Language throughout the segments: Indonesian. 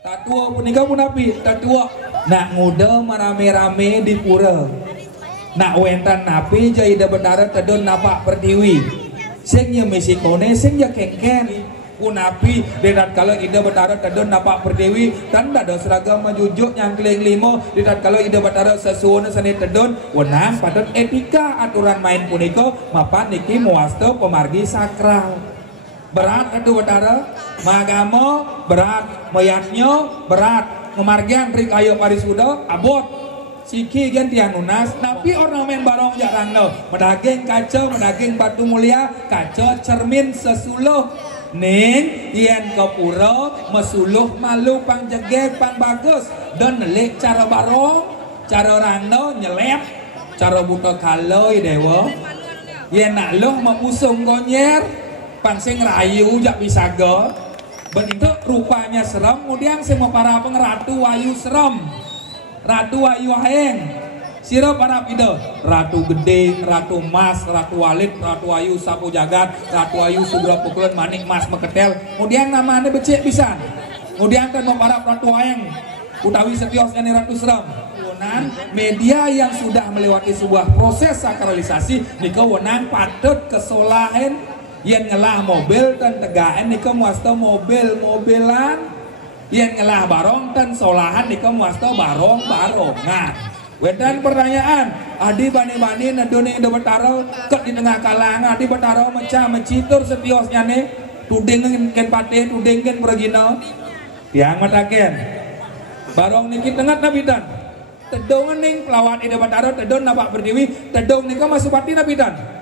Tatua punika munapi tatua nak nguda merame-rame di pura nak wentan napi jaida betara tedon napak pertiwi sengnya mesikone sengnya kengken punapi dedat kalau ida betara tedon napak pertiwi tanda ada seragam majujuk yang keling limo dedat kalau ida betara sesuatu seni tedon wenang padat etika aturan main puniko mapan niki muasto pemargi sakral berat itu betara magamo berat mayatnya berat memargian rik ayo parisuda abot siki gantian nunas tapi ornamen barong jarang no medaging kaca medaging batu mulia kaca cermin sesuluh ning yen kepura mesuluh malu pang jegek pang bagus dan nelik cara barong cara rangno nyelep cara buta kaloi dewa yen nak loh mengusung konyer pangsing rayu jak bisa go begitu rupanya serem kemudian semua para pengeratu wayu serem ratu wayu heng sira para pido ratu gede ratu mas ratu walid ratu wayu sapu jagat ratu wayu sugro pukulan manik mas meketel kemudian namanya becek pisan kemudian kan para ratu heng utawi setios ini ratu serem media yang sudah melewati sebuah proses sakralisasi nika wenang patut kesolahan yang ngelah mobil dan tegaan nika muasta mobilan yang ngelah barong dan solahan nika muasta barongan wedan pertanyaan adi bani-bani nedone ida betaro ket di tengah kalangan adi betaro mecah mencitur setiosnya nih tuding ken pate tuding ken pergino tiang mataken barong niki tengah nabidan tedongan ning pelawan ida betaro tedon napak berdiri tedong nika masuk pati nabidan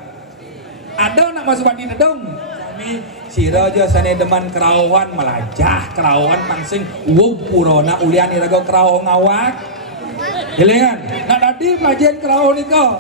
ada nak masuk pati tedong kami sira aja sane deman kerawan melajah kerawan mansing wug purona ulian iraga keraw ngawak gelengan nak tadi pelajaran keraw nika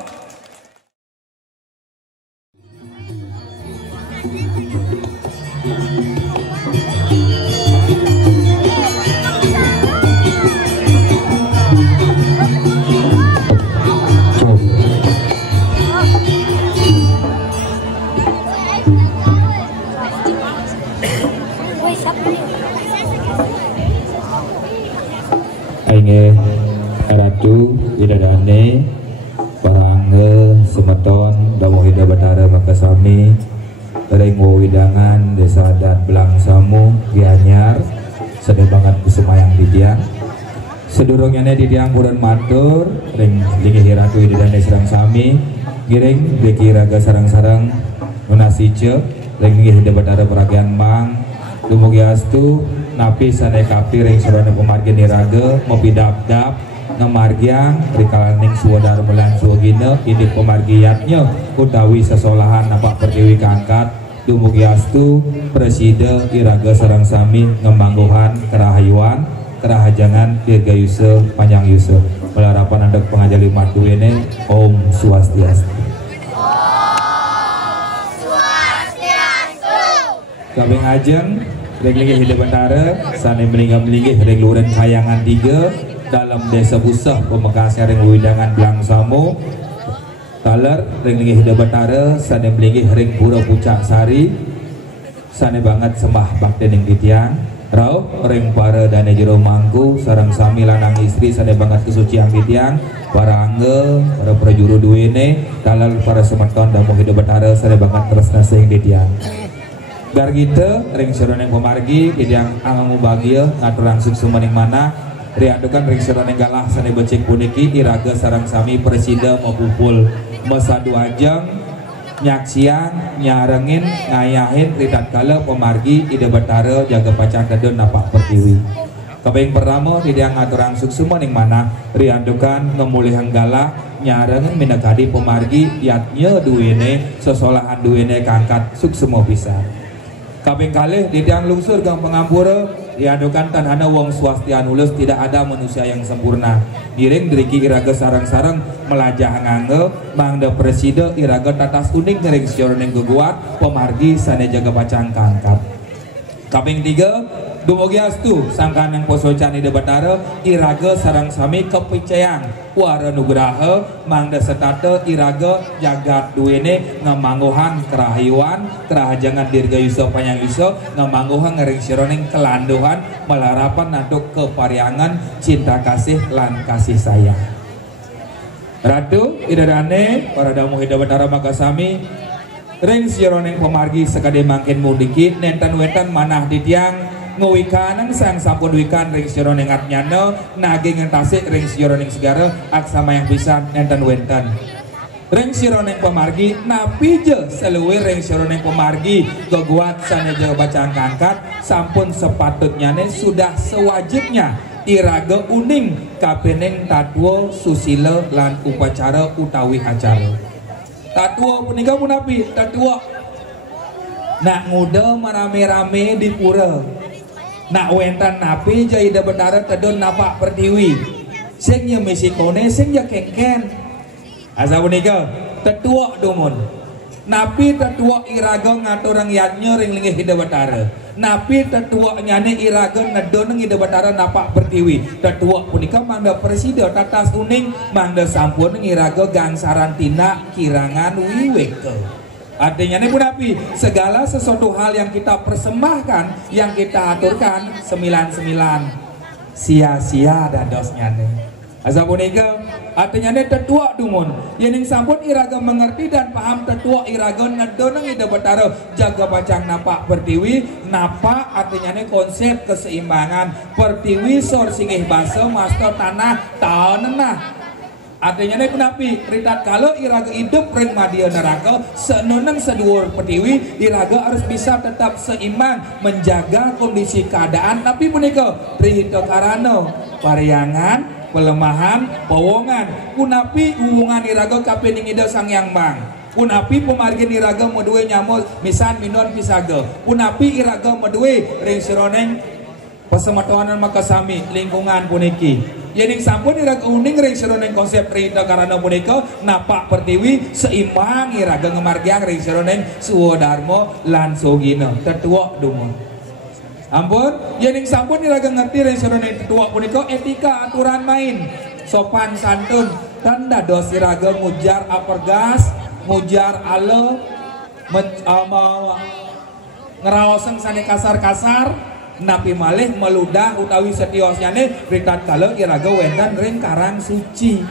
Ainge ratu idadane parangge semeton dawuh ida betara makasami rengo widangan desa dan belang samu gianyar sedih banget kusemayang di tiang sedurungnya di tiang kurun matur ring linggih ratu idadane serang sami giring dikiraga sarang-sarang nunasice ring linggih ida betara peragian mang dumugi astu napi sane kapi ring sarana pemargi niraga mopidap-dap ngamargiang rikalaning suwadar melan suwagina ini pemargiatnya utawi sesolahan napak pertiwi kangkat dumugi astu preside iraga sarang sami ngemangguhan kerahayuan kerahajangan dirgayusa panjang yusa melarapan andek pengajali matu ini Om Swastiastu kabeh ajeng reng-linggih hidup bentara sane melinggih reng luren kayangan 3 dalam desa Busah Pemekasan reng widangan Belang Samo taler reng-linggih hidup bentara sane melinggih reng pura pucak sari sane banget sembah bakti ning titian rauh reng para dane jero mangku sareng sami lanang istri sane banget kesucian titian para angge para prajuru duwene taler para semeton damu hidup bentara sane banget tresna sing titian dar kita ring seroneng pemargi yang angangu bagia ngatur langsung sumaning mana riadukan ring seroneng galah sane becek puniki iraga sarang sami presida mapupul masa 2 jam nyaksian nyarengin ngayahin ritat kala pemargi ida betara jaga pacar tedon napak pertiwi kabeng pertama yang ngatur langsung sumaning mana riadukan ngemulihan galah nyarengin minakadi pemargi yatnya duwene sesolahan duwene kangkat suksemo pisan kabeh kalih di tiang lungsur gang pengampura diadukan tanhana wong swastianulus tidak ada manusia yang sempurna giring diriki iraga sarang-sarang melajah ngangge mangda presida iraga tatas uning ngering sioroneng geguat pemargi sane jaga pacang kangkat kabeh 3 Dumugi astu sangkan yang poso cani de Batara iraga sarang sami kepicayang wara nugraha mangda setate iraga jagat duene ngamangguhan kerahayuan kerahajangan dirgayusa panjang yusa ngamangguhan ngering sironeng kelanduhan melarapan naduk kepariangan cinta kasih lan kasih sayang. Ratu idadane para damu hida Batara makasami ring sironeng pemargi sekade mangkin mudiki nenten wetan manah di tiang nguwikanang sang sampun wikan ring sironeng atnyana naging tasik ring sironeng segara aksama yang pisan nenten wenten ring sironeng pemargi napi je seluwih ring sironeng pemargi geguat saneja bacaan kangkat sampun sepatutnya sudah sewajibnya iraga uning kapeneng tatwa susila lan upacara utawi acara tatwa punika punapi tatwa nak nguda marame-rame di pura nak wentan napi jaida Batara tedon napak pertiwi sing nya mesikone sing nya kengken asa punika tetua dumun napi tetua iraga ngaturang yatnya ring linggih hida Batara napi tetua nyane iraga ngedon hida Batara napak pertiwi tetua punika mangda presida tatas uning mangda sampun ngiraga gangsaran tina kirangan wiweke. Artinya nih punapi segala sesuatu hal yang kita persembahkan yang kita aturkan 99 sia-sia dadosnya nih asa punika artinya nih tetua dumun yening sampun iraga mengerti dan paham tetua iraga ngedoneng ida Batara jaga bacang napak pertiwi napak artinya nih konsep keseimbangan pertiwi sor singih basa master tanah tanah artinya nih kenapi ritat kalau iraga hidup ring madia neraka senoneng seduur pertiwi iraga harus bisa tetap seimbang menjaga kondisi keadaan tapi punika rihito karano pariangan pelemahan powongan kunapi hubungan iraga kapening ida sang yang bang punapi pemargin iraga medue nyamul misan minon pisaga punapi iraga medue ring sironeng pesematuanan makasami lingkungan puniki yening sampun iraga uning ring sironeng konsep rita karana punika napak pertiwi seimbang iraga ngemargiang ring sironeng suwodarmo lan sogina tetua dumun ampun yening sampun iraga ngerti ring sironeng tetua punika etika aturan main sopan santun tanda dos iraga mujar apergas mujar ale ngeraosen sane kasar-kasar napi malih meludah utawi setiosnya nih ritat kalau iraga wendan ring karang suci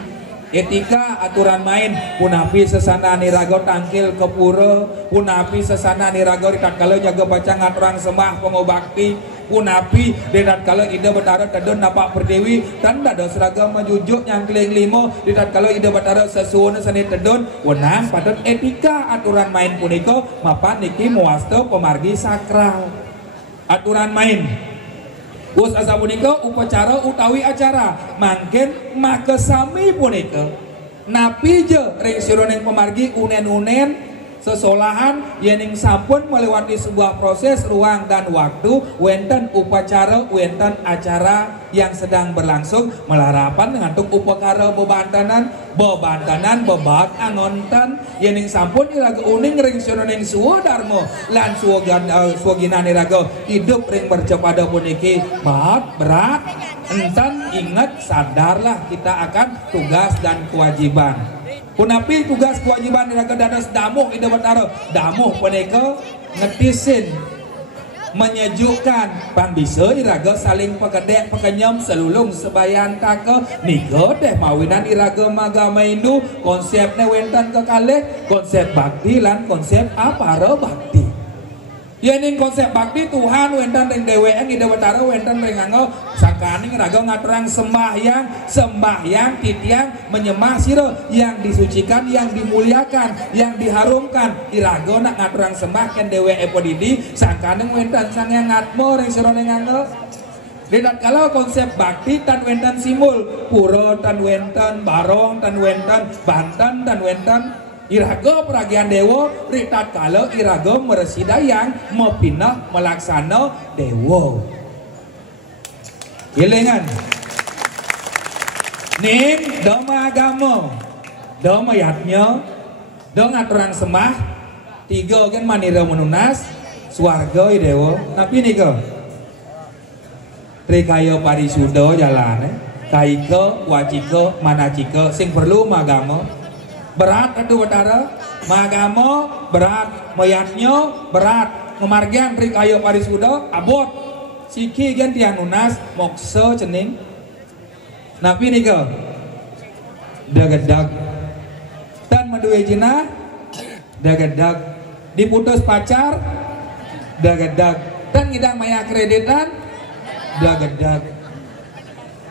etika aturan main punapi sesana niraga tangkil ke pura punapi sesana niraga ritat kalau jaga baca ngaturang sembah pengobakti punapi ritat kalau ida Batara tedon napak perdewi tanda dos raga majujuk yang keling limo ritat kalau ida Batara sesuona sani tedon wenang patut etika aturan main puniko mapan niki muasto pemargi sakral aturan main us asa punika upacara utawi acara mangken makesami punika napi je ring sironeng pemargi unen-unen sesolahan yening sampun melewati sebuah proses ruang dan waktu wenten upacara wenten acara yang sedang berlangsung melarapan dengan tuk upakara bebantanan bebat angontan yening sampun iraga uning ring sironeng suwo darmo lan suwoginan iraga hidup ring bercepada puniki berat entan ingat sadarlah kita akan tugas dan kewajiban punapi tugas kewajiban iraga dados damuh ida Batara damuh punika ngetisin menyejukkan pan bisa iraga saling pekedek pekenyam selulung sebayan kake nika teh mawinan iraga magama Hindu konsepnya wenten kekalih konsep bakti lan konsep apara bakti yening konsep bakti Tuhan wenten ring dewek ida Batara wenten ring anggo sakaning iraga ngaturang sembahyang titiang menyembah sira yang disucikan yang dimuliakan yang diharumkan iraga nak ngaturang sembah ken dewek epodidi sakaning wenten sang yang ngatmo ring sira ning anggo Lihat kalau konsep bakti tan wenten simul pura tan wenten barong tan wenten banten tan wenten iraga peragian dewa ritat kalau iraga meresidayang mepinah melaksana dewa gilingan ning doma agama doma yatnya dong aturan semah tiga kan manira menunas swarga dewa tapi nika rikaya parisuda jalane kaike wacike manacike sing perlu magama berat atuh betara magama berat mayatnya berat memargian rikaya parisuda abot siki gen tiang nunas moksa cening napi nika dagedag dan maduwe jenah dagedag diputus pacar dagedag dan ngidang maya kreditan dagedag.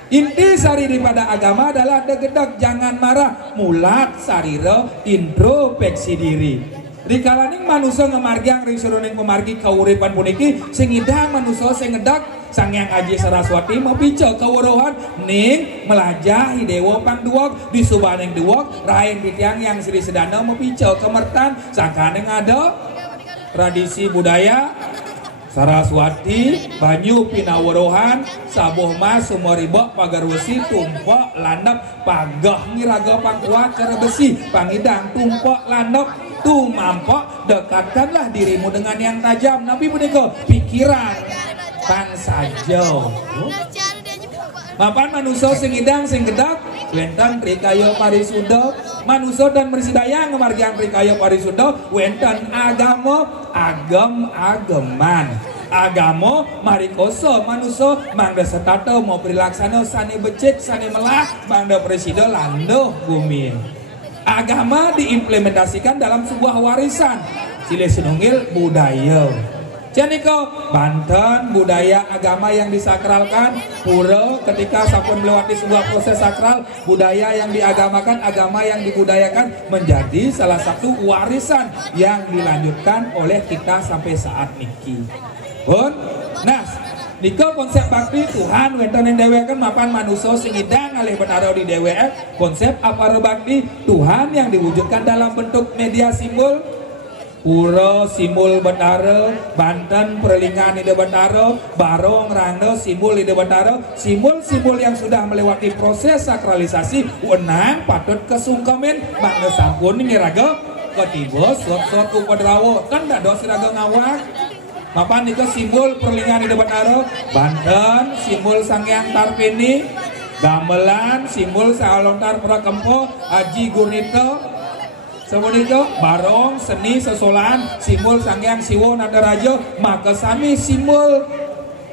Inti sari daripada agama adalah dagedag jangan marah mulat sarira introspeksi diri rikalaning manusia ngemargiang risuruning pemargi kauripan puniki sing idang manusia sing ngedak Sang Hyang Aji Saraswati mapica kawuruhan ning melajahi dewa pangduwag di subaning duwag rain pitiang yang Sri Sedana mapica kemertan sangkaneng ada tradisi budaya Saraswati banyu pinawuruhan sabuh mas sumoriba pagarwesi tumpak landap pagah ngiraga pangkuat cara besi pangidang tumpak landap tumampak dekatkanlah dirimu dengan yang tajam nabi punika pikiran pan saja mapan manusia sing idang sing gedak wenten rikaya parisuda manusia dan bersidaya ngemargian rikaya parisuda wenten agama agam-agaman agama marikoso manusia mangda setata mau prilaksana sane becek sane melah mangda presida lando bumi agama diimplementasikan dalam sebuah warisan silih sinunggil budaya Janiko Banten budaya agama yang disakralkan pura ketika sampun melewati sebuah proses sakral budaya yang diagamakan agama yang dibudayakan menjadi salah satu warisan yang dilanjutkan oleh kita sampai saat niki pun nah Niko konsep bakti Tuhan wenten yang dewekan mapan manusia sing idang alih benaro di DWF konsep apa bakti Tuhan yang diwujudkan dalam bentuk media simbol Pura simbol Bentara, Banten perlingan ide Bentara, Barong Rangda simbol ide Bentara, simbol-simbol yang sudah melewati proses sakralisasi, wenang patut kesungkemen, makna sampun ngiraga ketiba suat-suat upadrawo, kan dak dos iraga ngawak. Mapan itu simbol perlingan ide Bentara, Banten simbol Sang Hyang Tarpini, Gamelan simbol Salontar Prakempo, Haji Gurnita. Sebenarnya barong seni sesolaan simbol Sang Hyang Siwo Nadaraja maka sami simbol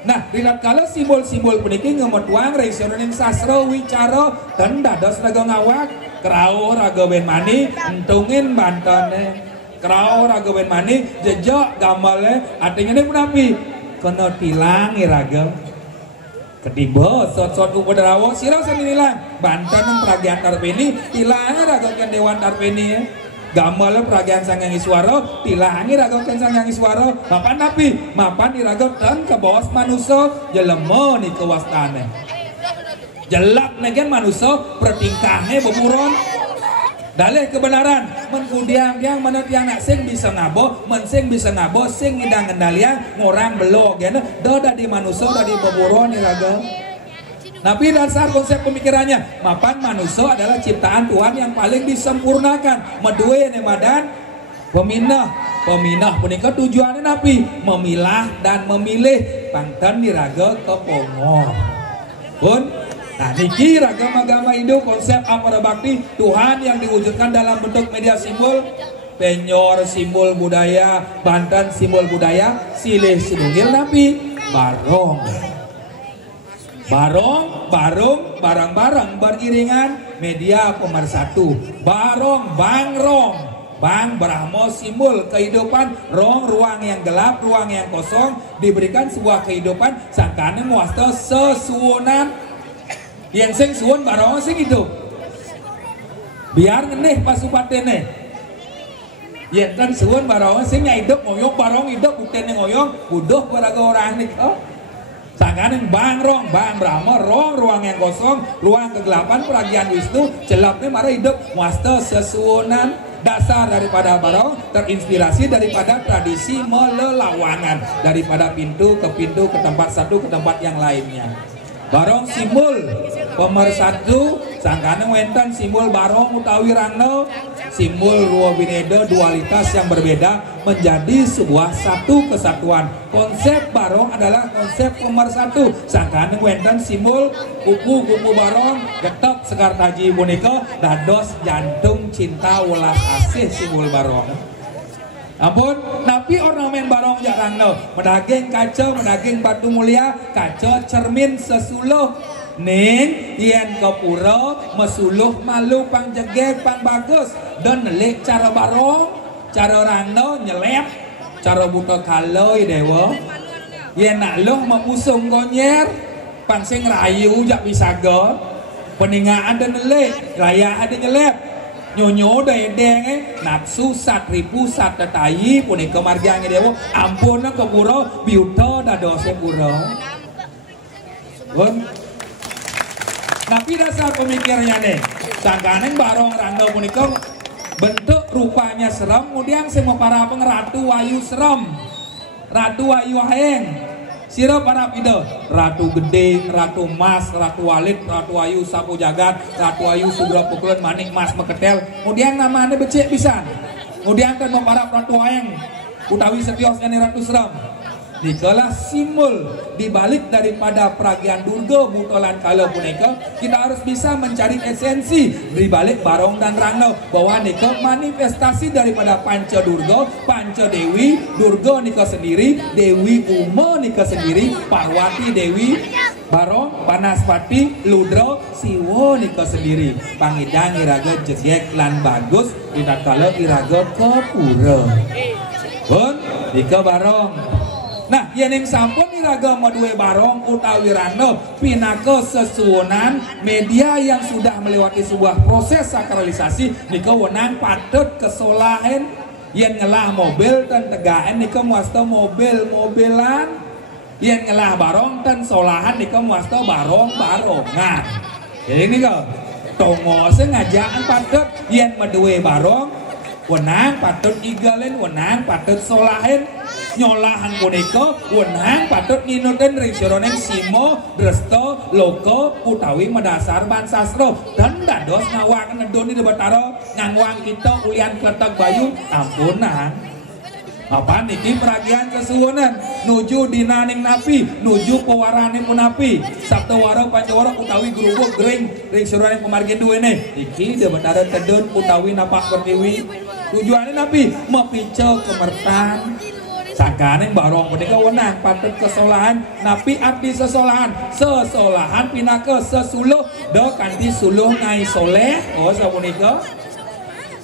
nah rilat kala simbol-simbol puniki ngemetuang raisioning sastra wicara dan dados raga ngawak krau raga ben mani entungin bantane krau raga ben mani jejak gamale artinya ini menapi kena tilang iraga ketiba sot-sot upadarawo sira saninilang Banten yang peragian Tarpeni tilang raga ken Dewan Tarpeni ya gamal peragian Sang Hyang Iswara tilangi ragakan Sang Hyang Iswara mapan napi mapan diragakan ke bawah manusia jelema ni kewastane jelak negen manusia pertingkahnya bemuron dalih kebenaran menkudiang yang mana tiang nak sing bisa ngabo mensing bisa ngabo sing ngidang ngendalian ngorang belok ya doda di manusia dari bemuron ni raga Nabi dasar konsep pemikirannya mapan manusia adalah ciptaan Tuhan yang paling disempurnakan medue nemadan peminah punika tujuannya Nabi memilah dan memilih pantan diraga kepongo pun nah niki ragam agama Hindu konsep apara bakti Tuhan yang diwujudkan dalam bentuk media simbol penyor simbol budaya Banten simbol budaya silih sinunggil Nabi barang-barang beriringan media pemersatu barong bangrong bang Brahmo simbol kehidupan rong ruang yang gelap ruang yang kosong diberikan sebuah kehidupan sangkane muasta sesuonan yang sing suwon barong sing hidup biar ngenih pasupatene yang kan suwon barong sing hidup ngoyong barong hidup bukten ngoyong buduh baraga orang nih Sangkaning bang Brahma rong ruang yang kosong ruang kegelapan peragian Wisnu celapnya marah hidup muasta sesuonan dasar daripada barong terinspirasi daripada tradisi melelawangan daripada pintu ke tempat satu ke tempat yang lainnya barong simbol pemersatu sangkaning wenten simbol barong utawi rangno simbol Ruo Binedo, dualitas yang berbeda menjadi sebuah satu kesatuan. Konsep barong adalah konsep pemersatu. Sangkan wenten simbol kupu-kupu barong, getok sekar taji boneka, dados jantung cinta ulah kasih simbol barong. Ampun, napi ornamen barong jarang no. Medaging kaca, medaging batu mulia, kaca cermin sesuluh. Ning yen ke pura mesuluh malu pang jegek pang bagus dan nelik cara barong, cara rangno nyelep, cara buta kaloi dewa. Yen nak loh mempusung konyer, pang sing rayu jak bisa go. Peningaan dan nelik, raya ada nyelep. Nyonyo deng nafsu sat ribu sat tetayi punika margiange dewa ampun ke pura biuta dadose pura. Tapi dasar pemikirannya nih sangkaning barong rando punika bentuk rupanya serem kemudian semua para pengratu wayu serem ratu wayu haeng sira para pida ratu gede, ratu mas, ratu walid, ratu ayu sapu jagat, ratu ayu sudra pukulan manik mas meketel kemudian namanya becek pisan kemudian kan para ratu haeng utawi setios ini ratu serem dikalah simbol dibalik daripada peragian Durga butolan kala punika kita harus bisa mencari esensi dibalik barong dan rangno bahwa nika manifestasi daripada Panca Durga, Panca Dewi, Durga nika sendiri, Dewi Uma nika sendiri, Parwati Dewi barong, Banaspati, Ludra, Siwa nika sendiri. Pangidang iraga jegek lan bagus ditatkala iraga kepura. Pun nika barong. Nah, yening sampun iraga madue barong utawi rando pinaka sesuonan media yang sudah melewati sebuah proses sakralisasi nika wenang patut kesolahan yen ngelah mobil dan tegaan nika muasta mobil-mobilan yen ngelah barong dan solahan nika muasta barong-barongan. Jadi nika tongo sengajaan patut yen madue barong wenang patut igalen wenang patut solahan nyolahan boneka wenang patut nginuten ring sironeng simo dresta loka utawi medasar ban sastra dan dados ngawang nedon di Batara ngangwang kita ulian kletek bayu ampunan apa niki peragian kesuwunan nuju dinaning napi nuju pewarane punapi saptawara pancawara utawi grubuk gering ring sironeng pemargin duwene iki di Batara tedon utawi napak pertiwi tujuannya napi mepico kemertan sangkaning barong punika wenang patut kesolahan napi abdi sesolahan pinaka sesuluh do kanthi suluh ngai soleh oh sapunika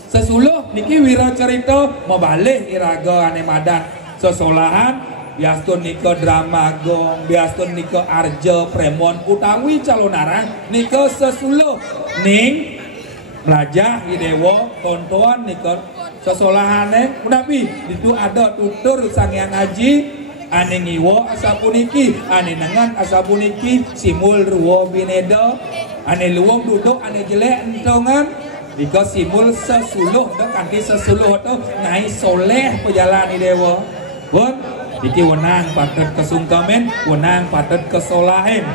sesuluh niki wira cerita mabalih iraga ane madan sesolahan biastun nika Dramagong biastun nika Arja Premon utawi calonarang nika sesuluh ning Raja Hidewo tontoan nika sesolahane menapi itu ada tutur sang yang haji ane ngiwo asapuniki ane nengan asapuniki simul Ruo Binedo ane luwung duduk ane jelek entongan nika simul sesuluh do kanthi sesuluh to ngai soleh pejalan Hidewo pun iki wenang patut kesungkamen wenang patut kesolahen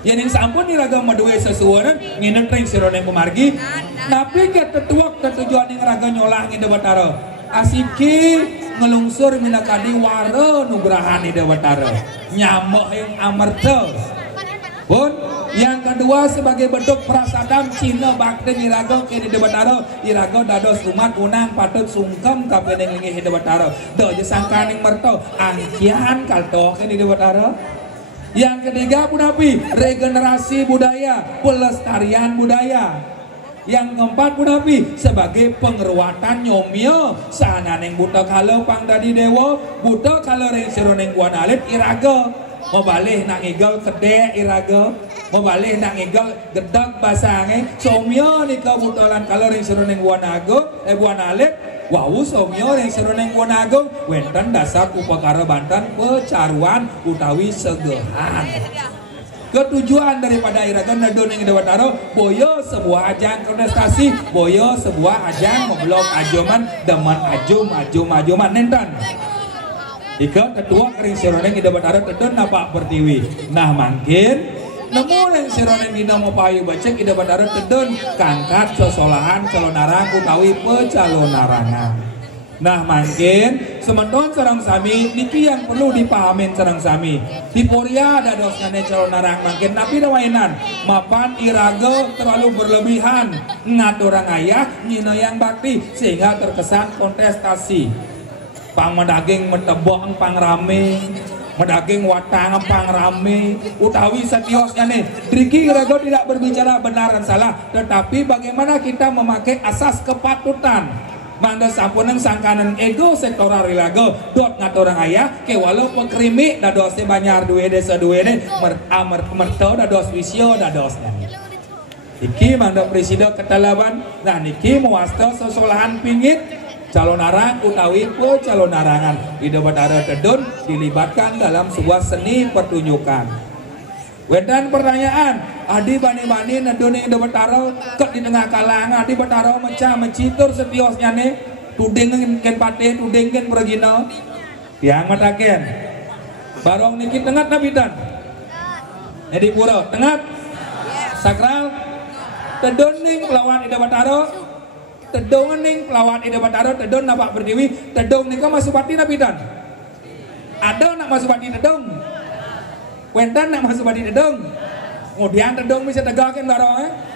yening sampun iraga madue sesueunan nginep ring sironeng pemargi napi ke tetuak tetujuan ing raga nyolah ngi Batara asiki ngelungsur minakadi wara nugrahan di Batara nyamoh yang amarta pun yang kedua sebagai bentuk prasadam Cina bakti iraga ke di Batara iraga dados umat unang patut sungkem kapeneng lingi di Batara do sangkaning merto angkian kalto ke di Batara. Yang ketiga punapi regenerasi budaya, pelestarian budaya. Yang keempat punapi sebagai pengeruatan nyomyo sananeng buta kalau pangdadi dewa buta kalau ring sironeng buan alit iraga mabalih nak ngigel kede iraga mabalih nak ngigel gedak basange somyo nika butolan kalau ring sironeng buan alit wau somyo yang seroneng Wonagung wenten dasar upakara Banten pecaruan utawi segehan. Ketujuan daripada iraga nedon ing Batara boyo sebuah ajang kontestasi, boyo sebuah ajang memblok ajoman demen ajuman nenten. Ika ketua kering seroneng ing Batara tedon napak pertiwi. Nah mangkin nemu yang sironen dina mau payu bacek ida bandara tedon kangkat sosolahan calonarang utawi pecalonarangan. Nah mungkin sementon sareng sami niki yang perlu dipahamin sareng sami di Korea ada dosnya calonarang mungkin tapi dawainan mapan iraga terlalu berlebihan ngaturang ayah nyina yang bakti sehingga terkesan kontestasi pang medaging metebok pang rame medaging watang pang rame utawi setiosnya nih Triki iraga tidak berbicara benar dan salah tetapi bagaimana kita memakai asas kepatutan manda sampuneng sangkanan ego sektoral rilago dot ngaturang ayah ke walau pekrimi dadosnya banyar duwe desa duwe ne merto dados wisyo dadosnya iki manda presiden ketalaban nah niki mewasta sosolahan pingit calonarang utawi pecalonarangan ida badara tedun dilibatkan dalam sebuah seni pertunjukan. Wedan pertanyaan, adi bani-bani nedone ida bataro ket di tengah kalangan adi bataro mecah mencitur setiosnya nih tuding ken pate tuding ken pergino yang mataken barong niki tengat nabidan jadi pura tengat sakral tedoning lawan ida bataro tedongening lawan ida bataro tedon napak berdiri tedong nika masupati nabidan ada nak masupati tedong Wentan nak masuk badi dedong, kemudian dedong bisa tegakkan barang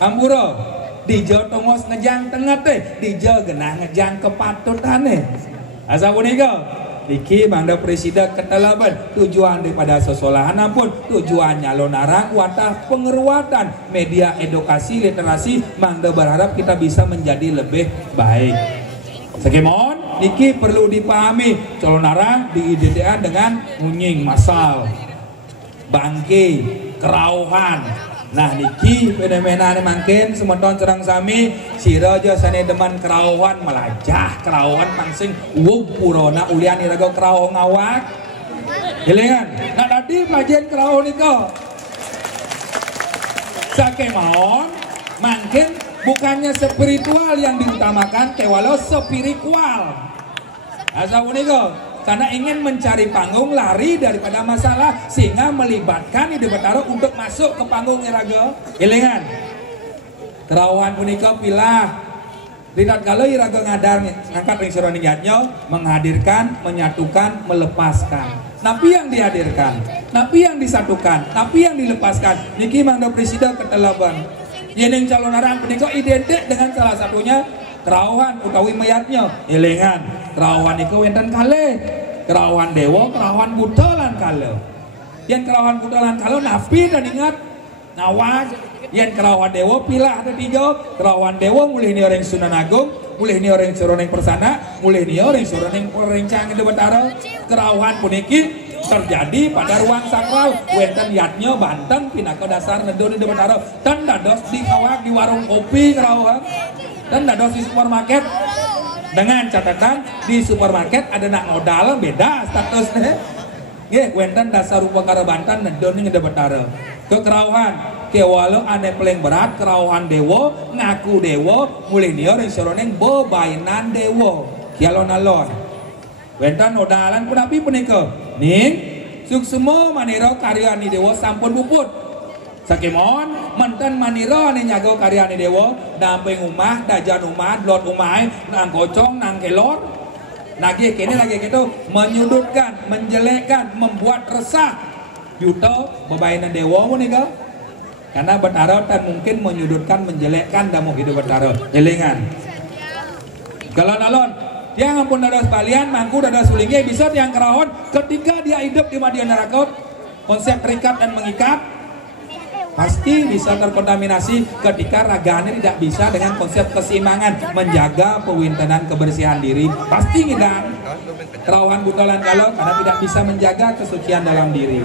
Ampuro, dijo tongos ngejang tengah teh, dijo genah ngejang kepatutan nih. Asa punika, iki mangda presiden ketelaban tujuan daripada sosolahan pun tujuan nyalonarang watah pengeruatan media edukasi literasi mangda berharap kita bisa menjadi lebih baik. Sekemon, niki perlu dipahami calonarang diidentikan dengan ngunying masal, bangke, kerauhan. Nah niki fenomena ini makin sementon cerang sami sira aja sane deman kerauhan melajah kerauhan mangsing uwug purona ulian iraga kerauh ngawak. Jelengan, nah tadi pelajaran kerauh niko. Sekemon, makin bukannya spiritual yang diutamakan walau spiritual asa unika karena ingin mencari panggung lari daripada masalah sehingga melibatkan ide bataro untuk masuk ke panggung iraga elingan terawan unika pilah tidak kalau iraga ngadar ngangkat ring sira niatnya menghadirkan menyatukan melepaskan napi yang dihadirkan napi yang disatukan napi yang dilepaskan niki mangda presiden ketelaban yeneng calonarang punika identik dengan salah satunya kerauhan utawi mayatnya elingan kerauhan iku wenten kalih kerauhan dewa kerauhan buta lan kalih yen kerauhan buta lan kalih napi dan ingat ngawak yen kerauhan dewa pilah ada tiga kerauhan dewa mulih ni orang Sunan Agung mulih ni orang Suroneng Persana mulih ni orang Suroneng Perencang Ide Batara kerauhan puniki terjadi pada ruang sakral wenten yatnya Banten pinaka dasar nedon Ide Batara dan dados di kawak di warung kopi kerauhan dan dados di supermarket dengan catatan di supermarket ada nak modal beda statusnya nggih wenten dasar upakara Banten nedon Ide Batara kekerauhan kewalo ane paling berat kerauhan dewa ngaku dewa mulih dia orang Suroneng bebainan dewa kialon-alon wenten odalan pun api punika ning suksemo manira karyani dewa sampun puput sakemon menten manira ane nyago karyani dewa damping umah dajan umah lot umah nang kocong nang kelor nagih kene lagi gitu menyudutkan menjelekkan membuat resah juta bebainan dewa punika karena Batara dan mungkin menyudutkan menjelekkan damu hidup Batara jelengan kalau nalon dia ngampun dados balian mangku dados sulingnya bisa yang kerahon ketika dia hidup di Madiun neraka konsep terikat dan mengikat pasti bisa terkontaminasi ketika raganya tidak bisa dengan konsep keseimbangan menjaga pewintenan kebersihan diri pasti ngidang kerawan butalan kalau karena tidak bisa menjaga kesucian dalam diri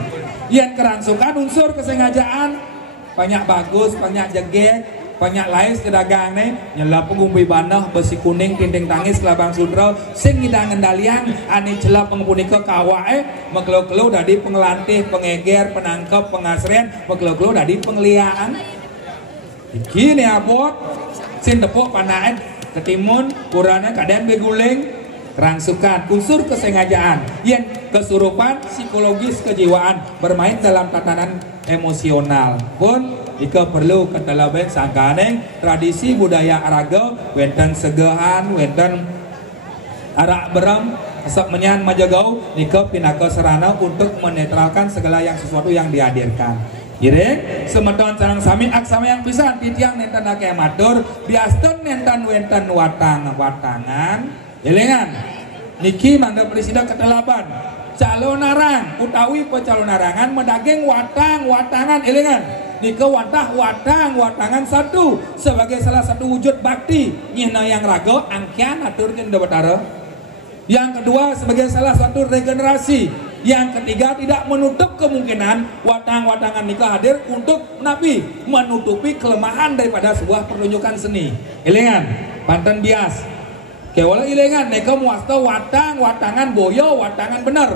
yang kerangsukan unsur kesengajaan banyak bagus, banyak jegek, banyak lais kedagang nih nyelap pengumbi banah besi kuning tinting tangis kelabang sudra sing ngidang ngendalian ane celap pengupunika kawae mekelo-kelo dadi pengelantih pengeger penangkep pengasrian mekelo-kelo dadi pengliaan iki nih abot sin tepuk panaen ketimun kurana kaden beguling kerangsukan, unsur kesengajaan, yang kesurupan, psikologis, kejiwaan, bermain dalam tatanan emosional pun jika perlu ketelaben sangkaneng tradisi budaya araga wenten segehan, wenten arak berem, asap menyan majagau nika pinaka serana untuk menetralkan segala yang sesuatu yang dihadirkan. Ireng semeton sareng sami aksama yang pisan titiang nenten akeh matur biasten nenten wenten watangan elengan niki mangga presiden ketelaban calon narang utawi pecalon narangan medaging watangan elengan nika watangan satu sebagai salah satu wujud bakti nyina yang raga angkian atur teu betara. Yang kedua sebagai salah satu regenerasi. Yang ketiga tidak menutup kemungkinan watang-watangan nikah hadir untuk nabi menutupi kelemahan daripada sebuah pertunjukan seni. Ilengan, panten bias. Kewala ilengan neka muasta watangan boyo, watangan bener.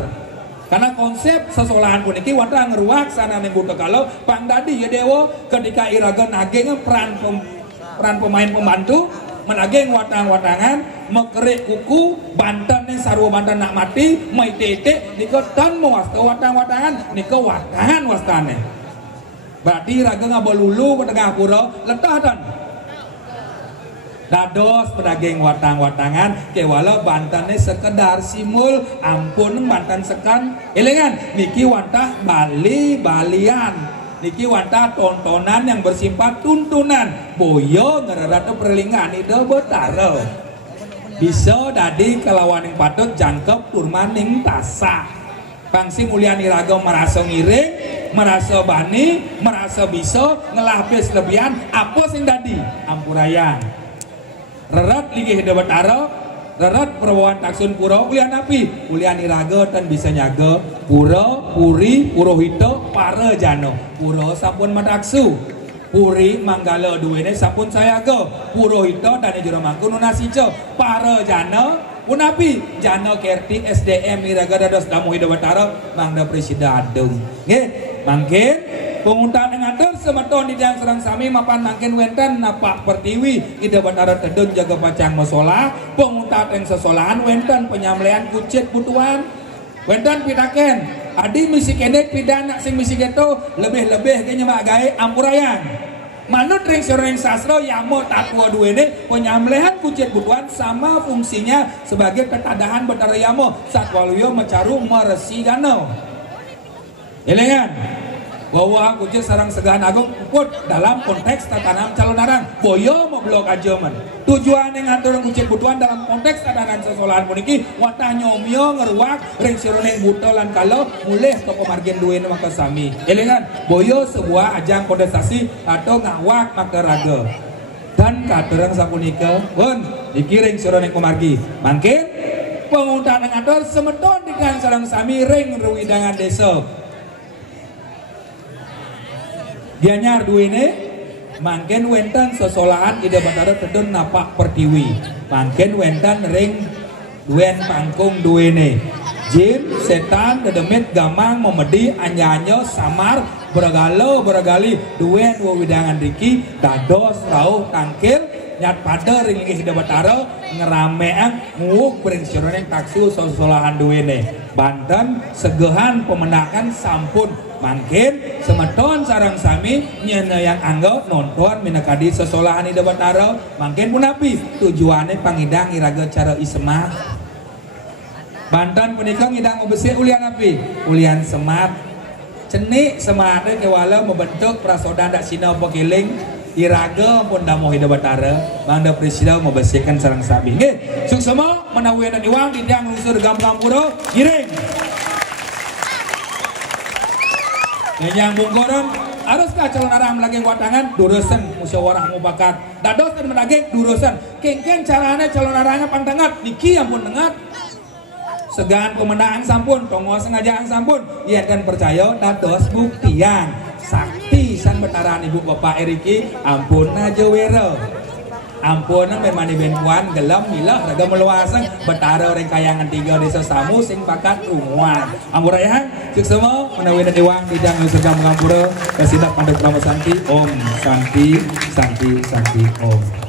Karena konsep sesolahan puniki watang ruak sana nembu kalau pangdadi ya dewo ketika iraga nageng peran pemain pembantu menageng watangan mekerik kuku banten nih sarwa banten nak mati mai tete nika tan mewasta watangan nika watangan wastane berarti raga ngabolulu ke tengah pura letah tan dados pedaging watangan kewala banten nih sekedar simul ampun banten sekan elengan niki wantah balian niki wantah tontonan yang bersifat tuntunan boyo ngererata perlingan ide betara bisa dadi kelawan yang patut jangkep turmaning tasa pangsi mulyani raga merasa ngiring merasa bani merasa bisa ngelapis lebihan apa sing dadi ampurayan rerat ligih ide betara rerat perwawan taksun pura ulian api ulian iraga dan bisa nyaga pura puri purohito para jano pura sampun mataksu puri manggala duwene sampun sayaga purohito dan jero mangkun nasico para jano pun api jano kerti SDM iraga dados damu hidup batara mangda presida adeng nggih mangkin penguntaan yang atur semeton di dalam serang sami mapan makin wenten napak pertiwi ida bandara tedun jaga pacang masolah penguntaan yang sesolahan wenten penyamlean kucit butuan wenten pitaken adi misi kedek pidana sing misi geto lebih-lebih kayaknya mak gae ampurayan manut ring soreng sastra yamo tatwa duwene penyamlehan kucit butuan sama fungsinya sebagai ketadahan betara yamo satwaluyo mecaru meresi gano elengan bahwa kucing sarang segahan agung pun dalam konteks tatanan calon narang boyo mau blok aja man tujuan yang ngatur kucing butuhan dalam konteks tatanan sesolahan puniki watah nyomyo ngeruak ring sironeng butolan kalau mulih toko margin duin maka sami elengan boyo sebuah ajang kontestasi atau ngawak maka raga dan katurang sapunika pun dikiring sironeng kumargi mangkin penguntaan yang ngatur semeton di kang sarang sami ring ruwidangan desa Gianyar duwene mangken wenten sesolahan ida bandara tedun napak pertiwi mangken wenten ring duen pangkung duwene jin setan dedemit gamang memedi anyanyo samar bergali duen wawidangan riki dados rauh tangkil nyat pada ring ida bandara ngeramean nguuk bering sironeng taksu sesolahan duwene Banten segehan pemenangan sampun mangkin semeton sarang sami nyana yang anggo nonton minakadi sesolahan ida batara mangkin pun api tujuannya pangidang iraga cara isemat Banten punika ngidang ubesi ulian api ulian semat cenik sematnya kewala membentuk prasodan dak sina pokiling iraga pun damu ida batara mangda presiden membesikan sarang sami nggih suksema menawi dan iwang didang lusur gampang pura giring yang bungkoran haruskah calon arah melageng watangan durusan musyawarah mubakat dados dan melageng durusan kengkeng caranya calon arahnya pantangat niki yang pun dengat segan pemenang sampun tongo sengajaan sampun ia dan percaya dados buktian sakti san betaran ibu bapak Eriki ampun aja wero ampun memani benpuan gelam milah raga meluasan betara orang kayangan 3 desa samu sing bakat rumuan ampurayan suksema menawi dewang didang segam ngampura kasidak pandai prama santi om santi om